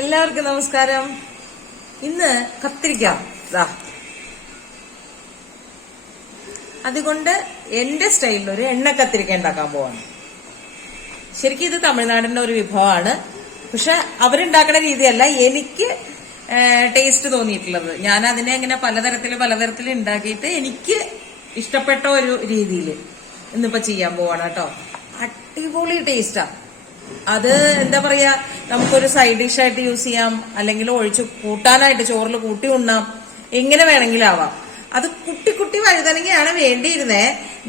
എല്ലാവർക്കും നമസ്കാരം. ഇന്ന് കത്തിരിക്ക അതുകൊണ്ട് എന്റെ സ്റ്റൈലിൽ ഒരു എണ്ണ കത്തിരിക്ക ഉണ്ടാക്കാൻ പോവാണ്. ശരിക്കും ഇത് തമിഴ്നാടിന്റെ ഒരു വിഭവമാണ്. പക്ഷെ അവരുണ്ടാക്കുന്ന രീതിയല്ല എനിക്ക് ടേസ്റ്റ് തോന്നിയിട്ടുള്ളത്. ഞാൻ അതിനെ ഇങ്ങനെ പലതരത്തിൽ പലതരത്തിൽ ഉണ്ടാക്കിയിട്ട് എനിക്ക് ഇഷ്ടപ്പെട്ട ഒരു രീതിയിൽ ഇന്നിപ്പോ ചെയ്യാൻ പോവാണ് കേട്ടോ. അടിപൊളി ടേസ്റ്റാ അത് എന്താ പറയാ നമുക്കൊരു സൈഡ് ഡിഷ് ആയിട്ട് യൂസ് ചെയ്യാം അല്ലെങ്കിൽ ഒഴിച്ച് കൂട്ടാനായിട്ട് ചോറിൽ കൂട്ടി ഉണ്ണാം എങ്ങനെ വേണമെങ്കിലും ആവാം അത് കുട്ടി കുട്ടി വഴുതനങ്ങയാണ് വേണ്ടിയിരുന്നേ.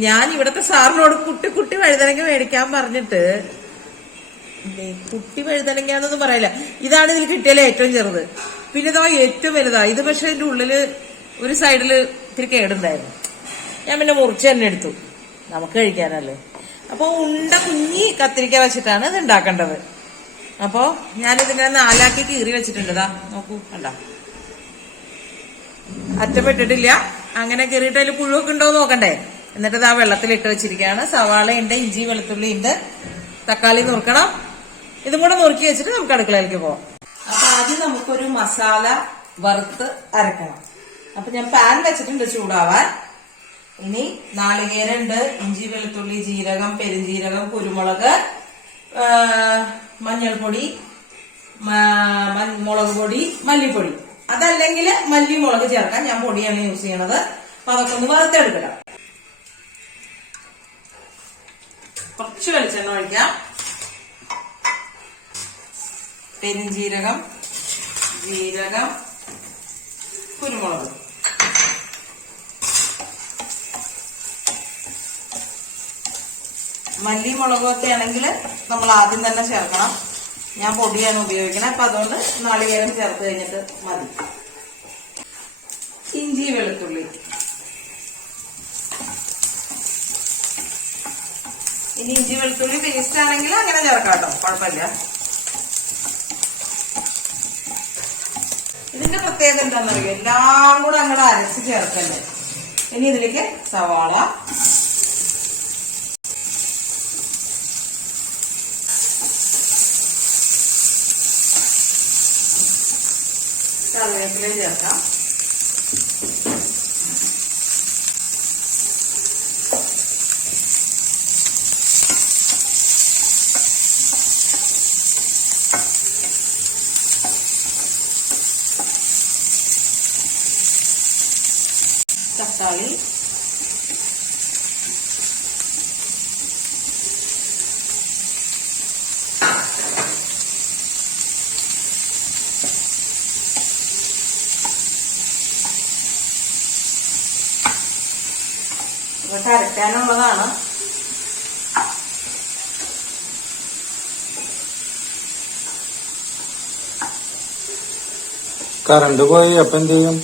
ഞാൻ ഇവിടത്തെ സാറിനോട് കുട്ടി കുട്ടി വഴുതനങ്ങ മേടിക്കാൻ പറഞ്ഞിട്ട് കുട്ടി വഴുതനങ്ങാന്നൊന്നും പറയില്ല. ഇതാണ് ഇതിൽ കിട്ടിയാലേ ഏറ്റവും ചെറുത്. പിന്നെ ഇതാ ഏറ്റവും വലുതാ. ഇത് പക്ഷെ ഇതിന്റെ ഉള്ളിൽ ഒരു സൈഡിൽ ഇത്തിരി കേടുണ്ടായിരുന്നു. ഞാൻ പിന്നെ മുറിച്ച് തന്നെ എടുത്തു. നമുക്ക് കഴിക്കാനല്ലേ? അപ്പൊ ഉണ്ട കുഞ്ഞി കത്തിരിക്ക വെച്ചിട്ടാണ് ഇത് ഉണ്ടാക്കേണ്ടത്. അപ്പോ ഞാനിതിങ്ങനെ നാലാക്കി കീറി വെച്ചിട്ടുണ്ട് നോക്കൂ കണ്ട? അറ്റപ്പെട്ടിട്ടില്ല. അങ്ങനെ കീറിയിട്ട് അതിൽ പുഴുവൊക്കെ ഉണ്ടോ നോക്കണ്ടേ. എന്നിട്ട് ഇതാ വെള്ളത്തിൽ ഇട്ട് വെച്ചിരിക്കുകയാണ്. സവാള സവാളയുണ്ട് ഇഞ്ചി വെളുത്തുള്ളി ഉണ്ട്. തക്കാളി നുറുക്കണം. ഇതും കൂടെ നുറുക്കി വെച്ചിട്ട് നമുക്ക് അടുക്കളയിലേക്ക് പോവാം. അപ്പൊ ആദ്യം നമുക്കൊരു മസാല വറുത്ത് അരക്കണം. അപ്പൊ ഞാൻ പാൻ വെച്ചിട്ടുണ്ട് ചൂടാവാൻ. ഇനി നാളികേരുണ്ട് ഇഞ്ചി വെളുത്തുള്ളി ജീരകം പെരുംജീരകം കുരുമുളക് മഞ്ഞൾപ്പൊടി മുളക് പൊടി മല്ലിപ്പൊടി. അതല്ലെങ്കിൽ മല്ലി മുളക് ചേർക്കാം ഞാൻ പൊടിയാണ് യൂസ് ചെയ്യണത്. അപ്പൊ അതൊക്കെ ഒന്ന് വറുത്തെടുക്കണം. കുറച്ച് വെളിച്ചെണ്ണ ഒഴിക്കാം. പെരുംജീരകം ജീരകം കുരുമുളക്. മല്ലി മുളകൊക്കെ ആണെങ്കിൽ നമ്മൾ ആദ്യം തന്നെ ചേർക്കണം. ഞാൻ പൊടിയാണ് ഉപയോഗിക്കുന്നത്. അപ്പൊ അതുകൊണ്ട് നാളികേരം ചേർത്ത് കഴിഞ്ഞിട്ട് മതി. ഇഞ്ചി വെളുത്തുള്ളി. ഇനി ഇഞ്ചി വെളുത്തുള്ളി പേസ്റ്റ് ആണെങ്കിൽ അങ്ങനെ ചേർക്കാട്ടോ കേട്ടോ. കുഴപ്പമില്ല. ഇതിന്റെ പ്രത്യേകത എന്താണെന്നറിയോ? എല്ലാം കൂടെ അങ്ങോട്ട് അരച്ച് ചേർക്കല്ലേ ഇനി ഇതിലേക്ക് സവാള കറിവേപ്പില ചേർക്കാം തക്കാളി അരക്കാനുള്ളതാണ് കറണ്ട് പോയി അപ്പൊ എന്ത് ചെയ്യും?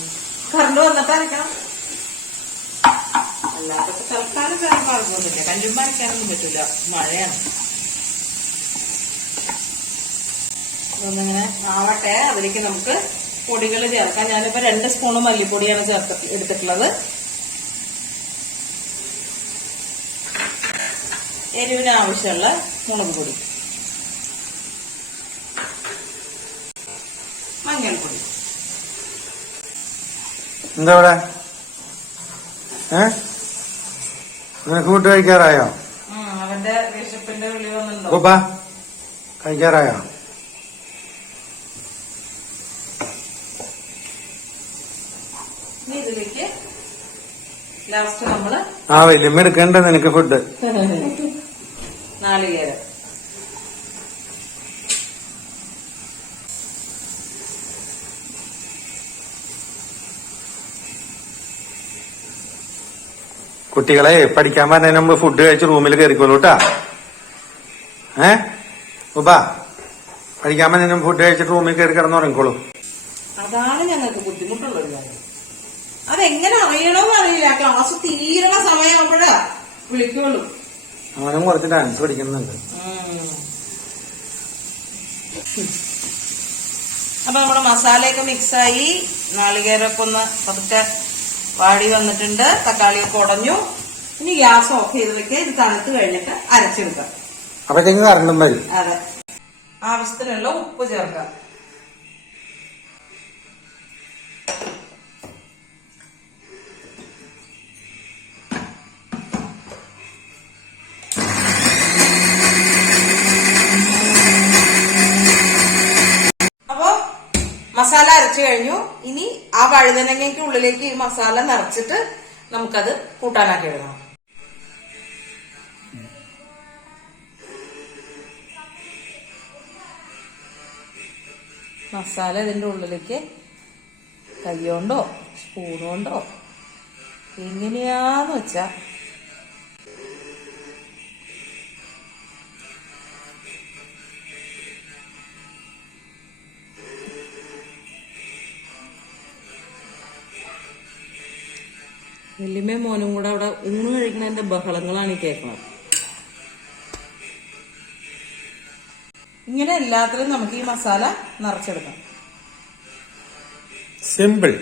കറണ്ട് വന്നിട്ട് അരക്കണം. അല്ലാത്ത തൽക്കാലം വേറെ കുഴപ്പമൊന്നുമില്ല കല്ലുമ്പ അരക്കാനൊന്നും പറ്റൂല. മഴയാണ്. ഒന്നിങ്ങനെ ആവട്ടെ. അതിലേക്ക് നമുക്ക് പൊടികൾ ചേർക്കാം. ഞാനിപ്പോ രണ്ട് സ്പൂണ് മല്ലിപ്പൊടിയാണ് ചേർത്ത് എടുത്തിട്ടുള്ളത്. എരിവിന് ആവശ്യമുള്ള മുളക് പൊടി. മഞ്ഞൾപ്പൊടി. എന്താ ഇവിടെ നിനക്ക് ഫുഡ് കഴിക്കാറായോ? അവന്റെ വിശപ്പിന്റെ വിളി വന്നിട്ടുണ്ടോ? ഉപ്പാ കഴിക്കാറായോ? ഇതിലേക്ക് ലാസ്റ്റ് നമ്മൾ ആ വലിയമ്മ എടുക്കണ്ട നിനക്ക് ഫുഡ്. നാളികേരം കുട്ടികളെ പഠിക്കാൻ പറഞ്ഞതിന് മുമ്പ് ഫുഡ് കഴിച്ച് റൂമിൽ കയറിക്കോളൂ കേട്ടാ ഏ? ഉപ്പാ പഠിക്കാൻ പറഞ്ഞതിന് മുമ്പ് ഫുഡ് കഴിച്ചിട്ട് റൂമിൽ കയറി കിടന്നുറങ്ങിക്കോളൂ അതാണ് ഞങ്ങൾക്ക് ബുദ്ധിമുട്ടുള്ളത്. അതെങ്ങനെ അറിയണമെന്ന് അറിയില്ല. ക്ലാസ് തീരണ സമയമാകുമ്പോഴാ വിളിക്കുള്ളൂ. അവനും കുറച്ച് ഡാൻസ് പഠിക്കുന്നുണ്ട്. അപ്പൊ നമ്മുടെ മസാലയൊക്കെ മിക്സായി നാളികേരമൊക്കെ ഒന്ന് പതുക്കെ വാടി വന്നിട്ടുണ്ട്. തക്കാളിയൊക്കെ ഉടഞ്ഞു. ഇനി ഗ്യാസ് ഓഫ് ചെയ്ത് വെക്കുക ഇത് തണുത്ത് കഴിഞ്ഞിട്ട് അരച്ചെടുക്കാം. അപ്പോഴത്തേക്കും കറണ്ടും വരും. അതെ. ആവശ്യത്തിനുള്ള ഉപ്പ് ചേർക്കാം. മസാല അരച്ചു കഴിഞ്ഞു. ഇനി ആ വഴുതനങ്ങയ്ക്ക് ഉള്ളിലേക്ക് ഈ മസാല നിറച്ചിട്ട് നമുക്കത് കൂട്ടാനാക്കി എടുക്കണം. മസാല ഇതിന്റെ ഉള്ളിലേക്ക് കൈകൊണ്ടോ സ്പൂൺ കൊണ്ടോ എങ്ങനെയാന്ന് വെച്ചാ വല്യമ്മയും മോനും കൂടെ അവിടെ ഊണ് കഴിക്കുന്നതിന്റെ ബഹളങ്ങളാണ് ഈ കേൾക്കുന്നത് ഇങ്ങനെ എല്ലാത്തിലും നമുക്ക് ഈ മസാല നിറച്ചെടുക്കാം. സിമ്പിൾ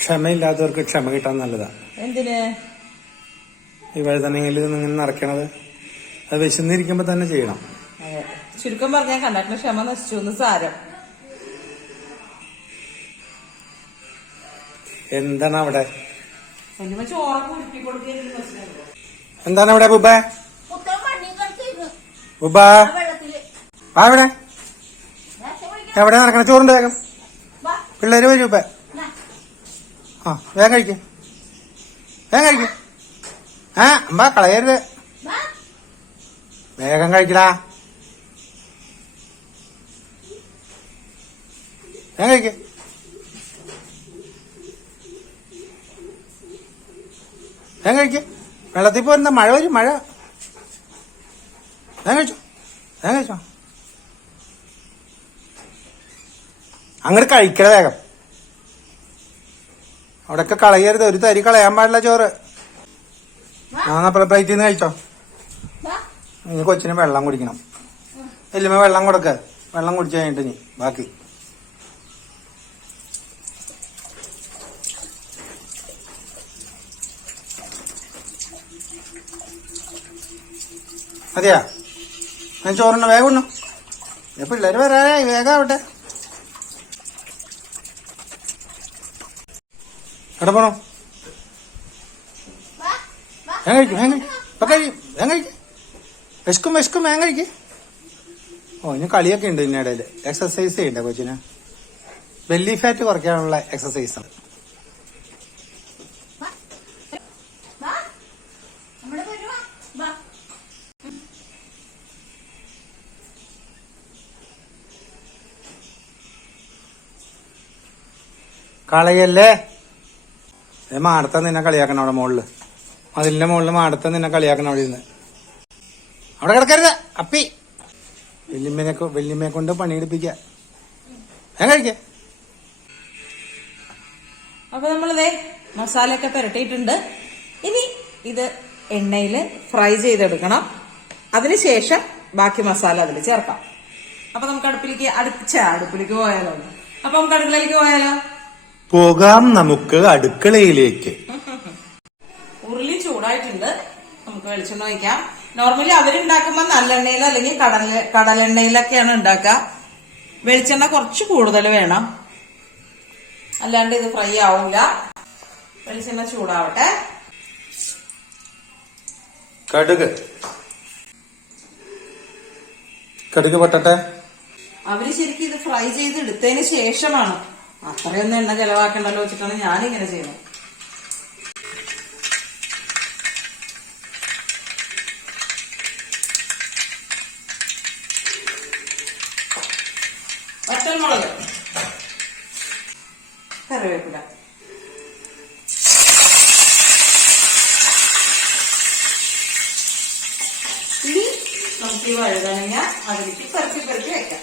ക്ഷമയില്ലാത്തവർക്ക് ക്ഷമ കിട്ടാൻ നല്ലതാ. എന്തിന്? ഈ വഴുതനങ്ങയിൽ ഇങ്ങനെ നിറയ്ക്കണത് അത് വിശന്നിരിക്കുമ്പോ തന്നെ ചെയ്യണം. ചുരുക്കം പറഞ്ഞാൽ കണ്ടാട്ടിന് ക്ഷമ നശിച്ചു എന്ന് സാരം. എന്താണ് അവിടെ എന്താണ് അവിടെ ബുബ? ബുബ അവിടെ എവിടെ നടക്കണ? ചോറുണ്ട് വേഗം. വാ. പിള്ളേര് വരൂ ഇപ്പ. ആ വേഗം കഴിക്കും. വേഗം കഴിക്കും. ആ അമ്മ കളയരുത്. വാ. വേഗം കഴിക്കടാ. വേഗം കഴിക്ക. വേഗം കഴിക്കാം. വെള്ളത്തിൽ പോരുന്ന മഴ വരും മഴ. ഞാൻ കഴിച്ചോ? ഞാൻ കഴിച്ചോ? അങ്ങോട്ട് കഴിക്കണ വേഗം. അവിടെയൊക്കെ കളയരുത് ഒരു തരി കളയാൻ പാടില്ല ചോറ്. ഞാൻ പ്ലേറ്റിൽ നിന്ന് കഴിച്ചോ? നീ ഇനി കൊച്ചിന് വെള്ളം കുടിക്കണം. എല്ലുമ്പോ വെള്ളം കൊടുക്ക. വെള്ളം കുടിച്ചു കഴിഞ്ഞിട്ട് നീ ബാക്കി. അതെയാ? ഞാൻ ചോറുണ്ട വേഗം ഉണ്ണു. ഏ പിള്ളേര് വരാറായി വേഗം ആവട്ടെ. കിടപ്പണോ വേഗം കഴിക്കും വേഗം കഴിക്കും. ഇപ്പൊ കഴിയും വേഗം കഴിക്കും. വിശക്കും വിശക്കും വേഗം കഴിക്കും. ഓ ഇനി കളിയൊക്കെ ഉണ്ട് ഇതിനിടയിൽ എക്സസൈസ് ചെയ്യണ്ടേ കൊച്ചിന്? ബെല്ലി ഫാറ്റ് കുറയ്ക്കാനുള്ള എക്സസൈസ് ആണ് വാ വാ നമ്മുടെ വീട്ടിൽ വാ വാ കളയല്ലേ? ഏ മാടത്ത നിന്നെ കളിയാക്കണം അവിടെ മുകളിൽ അതിന്റെ മുകളിൽ മാടത്ത നിന്നെ കളിയാക്കണം അവിടെ ഇരുന്ന്. അവിടെ കിടക്കരുത് അപ്പി. വല്യമ്മനെ കൊ- വല്യമ്മയെ കൊണ്ട് പണിയെടുപ്പിക്ക. ഞാൻ കഴിക്ക. അപ്പൊ നമ്മളിതേ മസാലയൊക്കെ പുരട്ടിയിട്ടുണ്ട്. ഇനി ഇത് എണ്ണയിൽ ഫ്രൈ ചെയ്തെടുക്കണം. അതിനുശേഷം ബാക്കി മസാല അതിൽ ചേർക്കാം. അപ്പൊ നമുക്ക് അടുപ്പിലേക്ക് അടുപ്പിച്ച അടുപ്പിലേക്ക് പോയാലോ. അപ്പൊ നമുക്ക് അടുക്കളയിലേക്ക് പോയാലോ? പോകാം നമുക്ക് അടുക്കളയിലേക്ക്. ഉരുളി ചൂടായിട്ടുണ്ട്. നമുക്ക് വെളിച്ചെണ്ണ ഒഴിക്കാം. നോർമലി അവരുണ്ടാക്കുമ്പോ നല്ലെണ്ണയിൽ അല്ലെങ്കിൽ കടല കടലെണ്ണയിലൊക്കെയാണ് ഉണ്ടാക്കുക. വെളിച്ചെണ്ണ കുറച്ച് കൂടുതൽ വേണം. അല്ലാണ്ട് ഇത് ഫ്രൈ ആവൂല. വെളിച്ചെണ്ണ ചൂടാവട്ടെ. കടുക്. കടുക് പൊട്ടട്ടെ? അവർ ശരിക്കും ഇത് ഫ്രൈ ചെയ്ത് എടുത്തതിന് ശേഷമാണ് അത്രയൊന്നും എണ്ണ ചെലവാക്കണ്ടല്ലോ വെച്ചിട്ടാണ് ഞാനിങ്ങനെ ചെയ്യുന്നത്. പച്ചമുളക്. കറിവേപ്പില. ഇനി നമുക്ക് ഈ വഴുതനങ്ങ അതിലേക്ക് പെറുക്കി പെറുക്കി വെക്കാം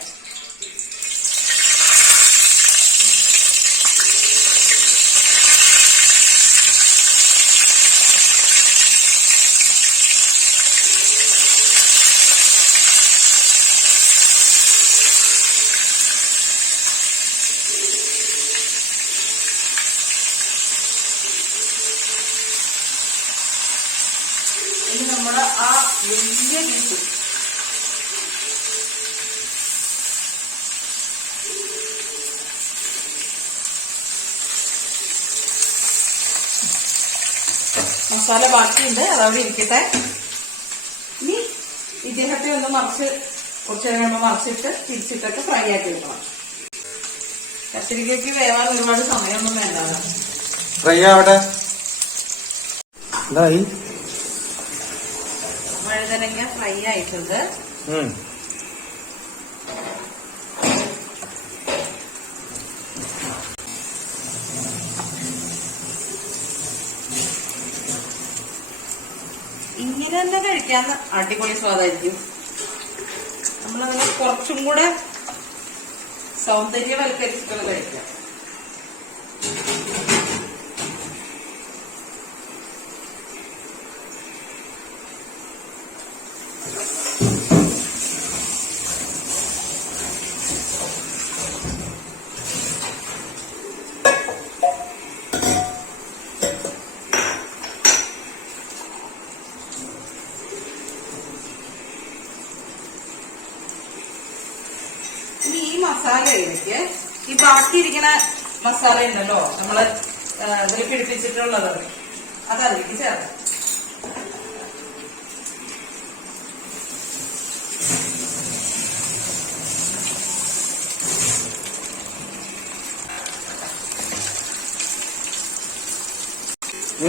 ഇനി നമ്മുടെ ആ മസാല ബാക്കിയുണ്ട് അതവിടെ ഇരിക്കട്ടെ. ഇനി ഇദ്ദേഹത്തെ ഒന്ന് മറിച്ച് കുറച്ച് നേരം കഴിയുമ്പോൾ മറിച്ചിട്ട് തിരിച്ചിട്ടൊക്കെ ഫ്രൈ ആക്കി വെക്കണം കത്തിരിക്കയ്ക്ക് വേവാൻ ഒരുപാട് സമയമൊന്നും വേണ്ട ഫ്രൈ ആവട്ടെ എന്തായി? വഴുതനങ്ങ ഫ്രൈ ആയിട്ടുണ്ട്. ഇങ്ങനെ തന്നെ കഴിക്കാൻ അടിപൊളി സ്വാദായിരിക്കും. നമ്മളങ്ങനെ കുറച്ചും കൂടെ സൗന്ദര്യവൽക്കരിച്ചിട്ടുള്ള കഴിക്കാം ഇനി ഈ മസാലയിലേക്ക് ഈ ബാക്കിയിരിക്കുന്ന മസാല ഉണ്ടല്ലോ നമ്മൾ ആ, ഇതിൽ പിടിപ്പിച്ചിട്ടുള്ളത്. അത് അതിലേക്ക് ചേർക്കാം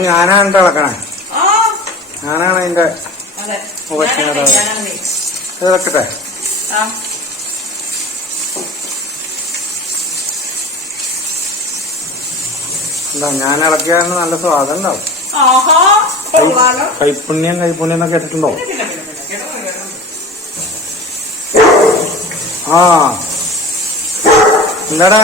ഞാനാണ് ഇളക്കണേ. ഞാനാണ് അതിന്റെ mix. ഇളക്കട്ടെ? എന്താ ഞാൻ ഇളക്കിയാൽ നല്ല സ്വാദം ഉണ്ടാവും. കൈപ്പുണ്യം കൈപ്പുണ്യം എന്നൊക്കെ കേട്ടിട്ടുണ്ടോ. ആ. എന്താടാ?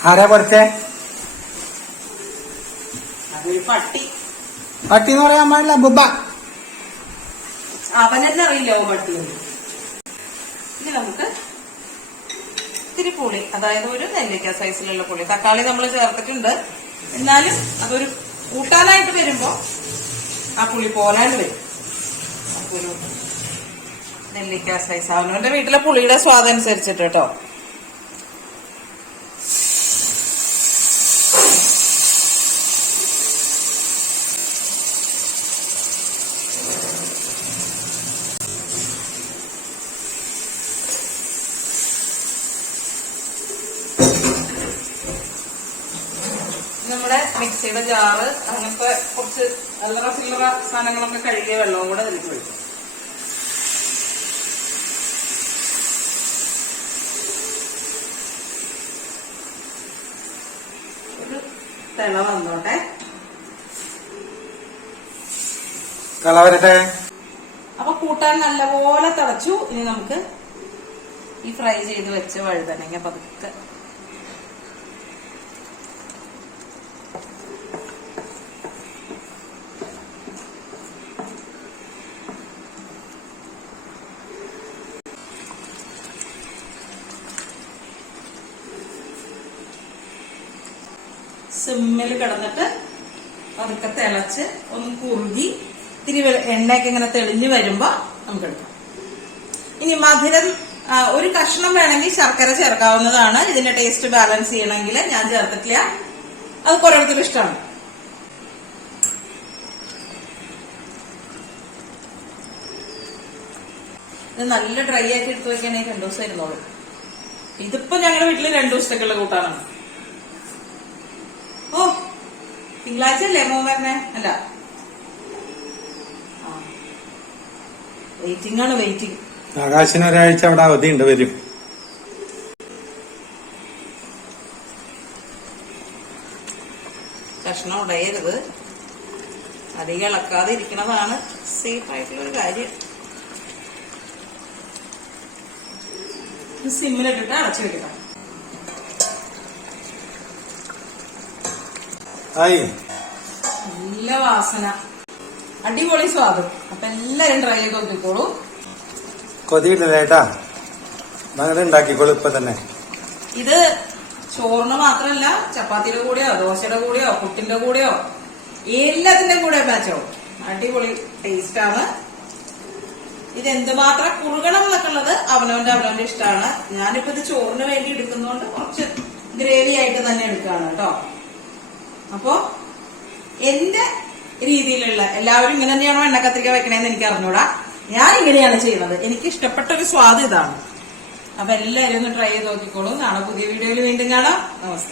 ആരാ പഠിച്ചേ? പട്ടി പട്ടി. എന്ന് പറയാൻ പാടില്ല ബുബ. അവനെന്നെ അറിയില്ല ഓ പട്ടി ഇനി നമുക്ക് ഇത്തിരി പുളി അതായത് ഒരു നെല്ലിക്ക സൈസിലുള്ള പുളി. തക്കാളി നമ്മൾ ചേർത്തിട്ടുണ്ട്. എന്നാലും അതൊരു കൂട്ടാനായിട്ട് വരുമ്പോ ആ പുളി പോലാണ്ട് വരും. ഒരു നെല്ലിക്ക സൈസ് അവനവന്റെ വീട്ടിലെ പുളിയുടെ സ്വാദനുസരിച്ചിട്ട് കേട്ടോ നമ്മുടെ മിക്സിയുടെ ജാറ് അങ്ങനത്തെ കുറച്ച് അല്ലറ ചില്ലറ സാധനങ്ങളൊക്കെ കഴുകിയ വെള്ളവും കൂടെ അതിലേക്ക് ഒഴിക്കും. ഒരു തിള വന്നോട്ടെ. കളവരട്ടെ അപ്പൊ കൂട്ടാൻ നല്ലപോലെ തിളച്ചു. ഇനി നമുക്ക് ഈ ഫ്രൈ ചെയ്ത് വെച്ച വഴുതനങ്ങ പതുക്കെ സിമ്മിൽ കിടന്നിട്ട് പതുക്കെ തിളച്ച് ഒന്ന് കുറുകി ഇത്തിരി എണ്ണയൊക്കെ ഇങ്ങനെ തെളിഞ്ഞു വരുമ്പോ നമുക്ക് എടുക്കാം. ഇനി മധുരം ഒരു കഷ്ണം വേണമെങ്കിൽ ശർക്കര ചേർക്കാവുന്നതാണ്. ഇതിന്റെ ടേസ്റ്റ് ബാലൻസ് ചെയ്യണമെങ്കിൽ ഞാൻ ചേർത്തിട്ടില്ല. അത് ഓരോരുത്തരും ഇഷ്ടമാണ്. ഇത് നല്ല ഡ്രൈ ആക്കി എടുത്തു വെക്കുകയാണെങ്കിൽ രണ്ടു ദിവസം ഇരുന്നോളൂ ഇതിപ്പോ ഞങ്ങളുടെ വീട്ടിൽ രണ്ടു ദിവസത്തേക്കുള്ള കൂട്ടാനാണ് ഓ തിങ്കളാഴ്ച അല്ലേ മോൻ വരണേ? അല്ല. വെയിറ്റിംഗ് ആണ് വെയിറ്റിംഗ് ആകാശിന് ഒരാഴ്ച അവിടെ അവധി ഉണ്ട് വരും. കഷ്ണം ഉടയരുത്. അധികം ഇളക്കാതെ ഇരിക്കണതാണ് സേഫ് ആയിട്ടുള്ള ഒരു കാര്യം. സിമ്മിലിട്ടിട്ട് അടച്ചു വെക്കണം ആയി. നല്ല വാസന. അടിപൊളി സ്വാദം. അപ്പൊ എല്ലാരും ട്രൈ ചെയ്ത് നോക്കിക്കോളൂ. കൊതിയിട്ടില്ല ഏട്ടാ അങ്ങനെ ഉണ്ടാക്കിക്കോളൂ ഇപ്പൊ തന്നെ. ഇത് ചോറിന് മാത്രമല്ല ചപ്പാത്തിയുടെ കൂടെയോ ദോശയുടെ കൂടെയോ പുട്ടിന്റെ കൂടെയോ എല്ലാത്തിന്റെ കൂടെ മാച്ചോ അടിപൊളി ടേസ്റ്റ് ആണ്. ഇത് എന്തുമാത്രം കുറുകണം എന്നൊക്കെ ഉള്ളത് അവനവന്റെ അവനവന്റെ ഇഷ്ടമാണ്. ഞാനിപ്പോ ഇത് ചോറിന് വേണ്ടി എടുക്കുന്നതുകൊണ്ട് കുറച്ച് ഗ്രേവി ആയിട്ട് തന്നെ എടുക്കുകയാണ് കേട്ടോ. അപ്പോ എന്റെ രീതിയിലുള്ള എല്ലാവരും ഇങ്ങനെ തന്നെയാണോ എണ്ണ കത്തിരിക്ക വെക്കണേന്ന് എനിക്ക് അറിഞ്ഞൂടാ. ഞാൻ ഇങ്ങനെയാണ് ചെയ്യുന്നത്. എനിക്ക് ഇഷ്ടപ്പെട്ട ഒരു സ്വാദ് ഇതാണ്. അപ്പൊ എല്ലാവരും ഒന്ന് ട്രൈ ചെയ്ത് നോക്കിക്കോളൂ. നാളെ പുതിയ വീഡിയോയിൽ വീണ്ടും കാണാം. നമസ്കാരം.